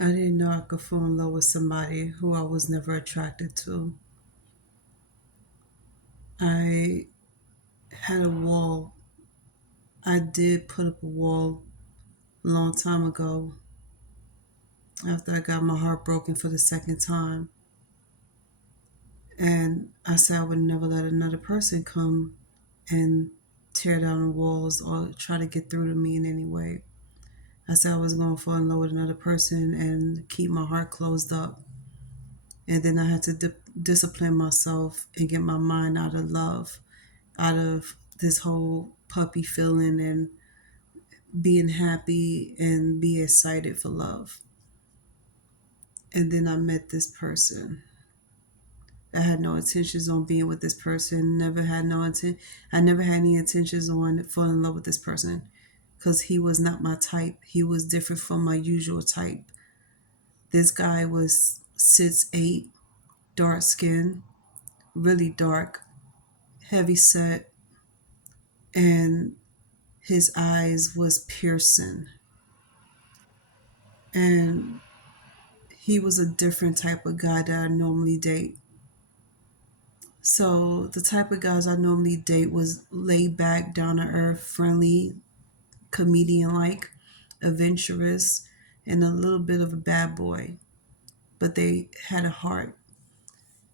I didn't know I could fall in love with somebody who I was never attracted to. I had a wall. I did put up a wall a long time ago after I got my heart broken for the second time. And I said I would never let another person come and tear down the walls or try to get through to me in any way. I said I was going to fall in love with another person and keep my heart closed up. And then I had to discipline myself and get my mind out of love, out of this whole puppy feeling and being happy and be excited for love. And then I met this person. I had no intentions on being with this person. Never had no intent. I never had any intentions on falling in love with this person because he was not my type. He was different from my usual type. This guy was 6'8", dark skin, really dark, heavy set, and his eyes was piercing. And he was a different type of guy that I normally date. So the type of guys I normally date was laid back, down to earth, friendly, comedian like, adventurous, and a little bit of a bad boy. But they had a heart.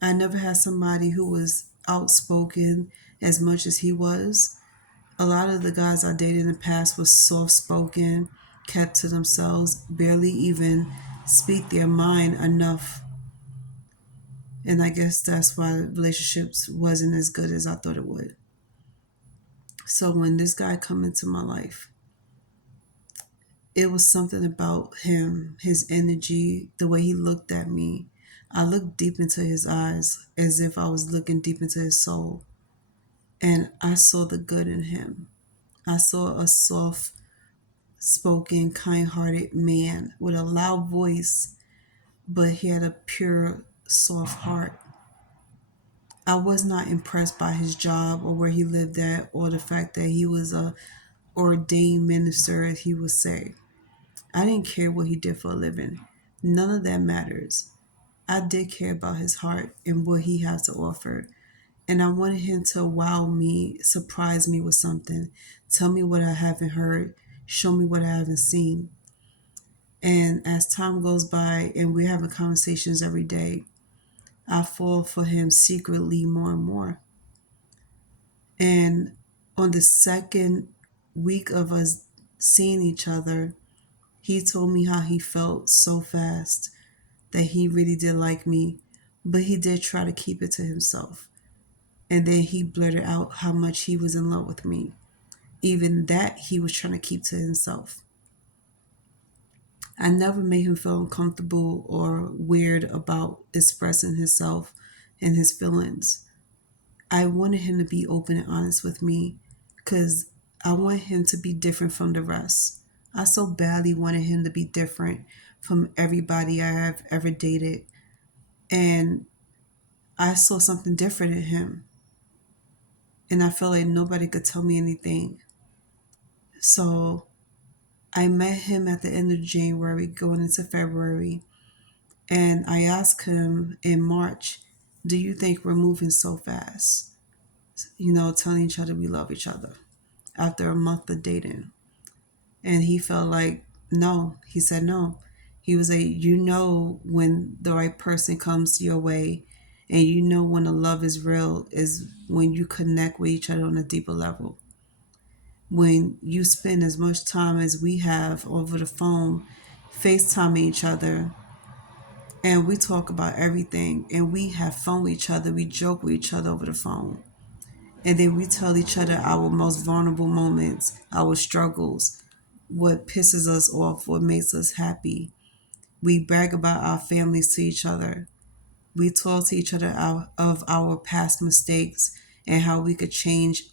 I never had somebody who was outspoken as much as he was. A lot of the guys I dated in the past was soft spoken, kept to themselves, barely even speak their mind enough. And I guess that's why relationships wasn't as good as I thought it would. So when this guy come into my life, it was something about him, his energy, the way he looked at me. I looked deep into his eyes as if I was looking deep into his soul. And I saw the good in him. I saw a soft spoken, kind hearted man with a loud voice, but he had a pure, soft heart. I was not impressed by his job or where he lived at or the fact that he was a ordained minister, as he would say. I didn't care what he did for a living. None of that matters. I did care about his heart and what he has to offer. And I wanted him to wow me, surprise me with something, tell me what I haven't heard, show me what I haven't seen. And as time goes by and we're having conversations every day, I fall for him secretly more and more. And on the second week of us seeing each other, he told me how he felt so fast that he really did like me, but he did try to keep it to himself. And then he blurted out how much he was in love with me. Even that he was trying to keep to himself. I never made him feel uncomfortable or weird about expressing himself and his feelings. I wanted him to be open and honest with me because I want him to be different from the rest. I so badly wanted him to be different from everybody I have ever dated. And I saw something different in him. And I felt like nobody could tell me anything. So I met him at the end of January, going into February. And I asked him in March, do you think we're moving so fast? Telling each other we love each other after a month of dating. And he felt like, no. He said no. He was like, when the right person comes your way and when the love is real is when you connect with each other on a deeper level. When you spend as much time as we have over the phone, FaceTiming each other, and we talk about everything and we have fun with each other, we joke with each other over the phone. And then we tell each other our most vulnerable moments, our struggles, what pisses us off, what makes us happy. We brag about our families to each other. We talk to each other of our past mistakes and how we could change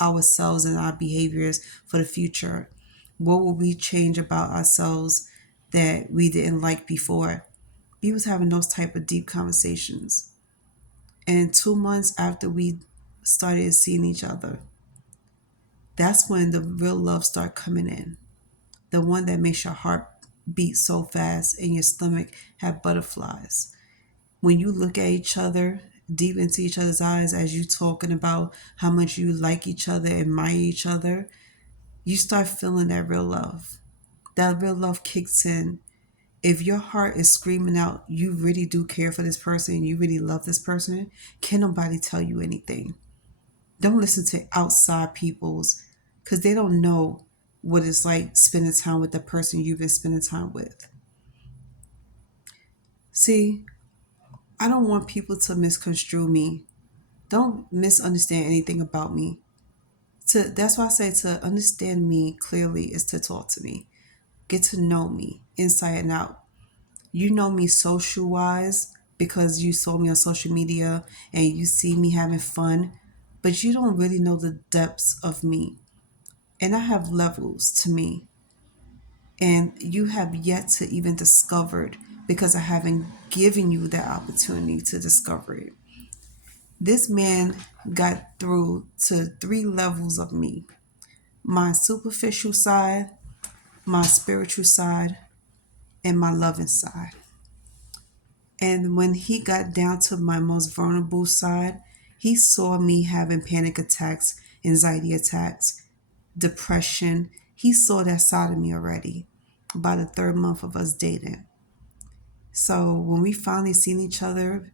ourselves and our behaviors for the future. What will we change about ourselves that we didn't like before? We was having those type of deep conversations. And 2 months after we started seeing each other, that's when the real love start coming in. The one that makes your heart beat so fast and your stomach have butterflies. When you look at each other, deep into each other's eyes, as you talking about how much you like each other, admire each other, you start feeling that real love. That real love kicks in. If your heart is screaming out, you really do care for this person, you really love this person, can nobody tell you anything. Don't listen to outside people's, because they don't know what it's like spending time with the person you've been spending time with. See, I don't want people to misconstrue me. Don't misunderstand anything about me. That's why I say to understand me clearly is to talk to me. Get to know me inside and out. You know me social wise because you saw me on social media and you see me having fun, but you don't really know the depths of me. And I have levels to me, and you have yet to even discover it because I haven't given you that opportunity to discover it. This man got through to three levels of me: my superficial side, my spiritual side, and my loving side. And when he got down to my most vulnerable side, he saw me having panic attacks, anxiety attacks, depression. He saw that side of me already by the third month of us dating. So when we finally seen each other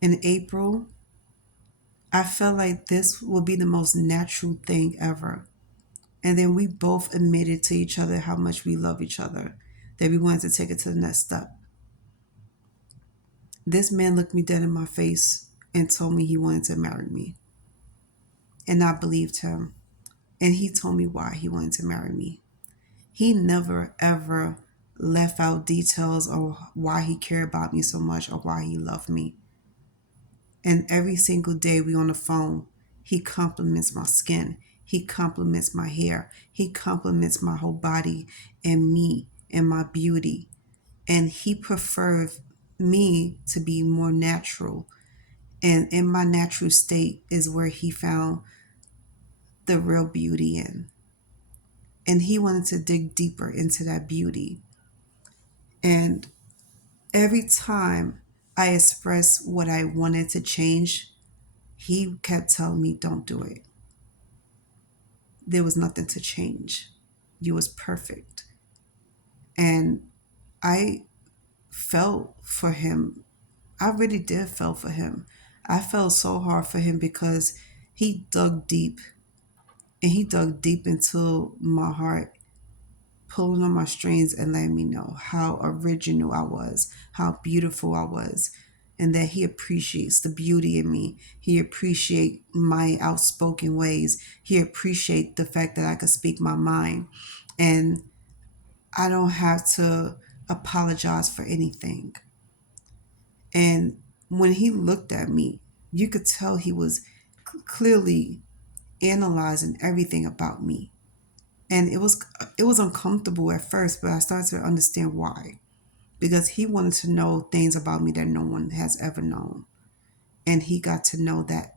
in April, I felt like this would be the most natural thing ever. And then we both admitted to each other how much we love each other, that we wanted to take it to the next step. This man looked me dead in my face and told me he wanted to marry me. And I believed him. And he told me why he wanted to marry me. He never ever left out details of why he cared about me so much or why he loved me. And every single day we on the phone, he compliments my skin. He compliments my hair. He compliments my whole body and me and my beauty. And he preferred me to be more natural. And in my natural state is where he found the real beauty in. And he wanted to dig deeper into that beauty. And every time I expressed what I wanted to change, he kept telling me, don't do it. There was nothing to change. You was perfect. And I felt for him. I really did feel for him. I felt so hard for him because he dug deep, and he dug deep into my heart, pulling on my strings and letting me know how original I was, how beautiful I was, and that he appreciates the beauty in me. He appreciates my outspoken ways. He appreciates the fact that I could speak my mind, and I don't have to apologize for anything. And when he looked at me, you could tell he was clearly analyzing everything about me. And it was uncomfortable at first, but I started to understand why. Because he wanted to know things about me that no one has ever known. And he got to know that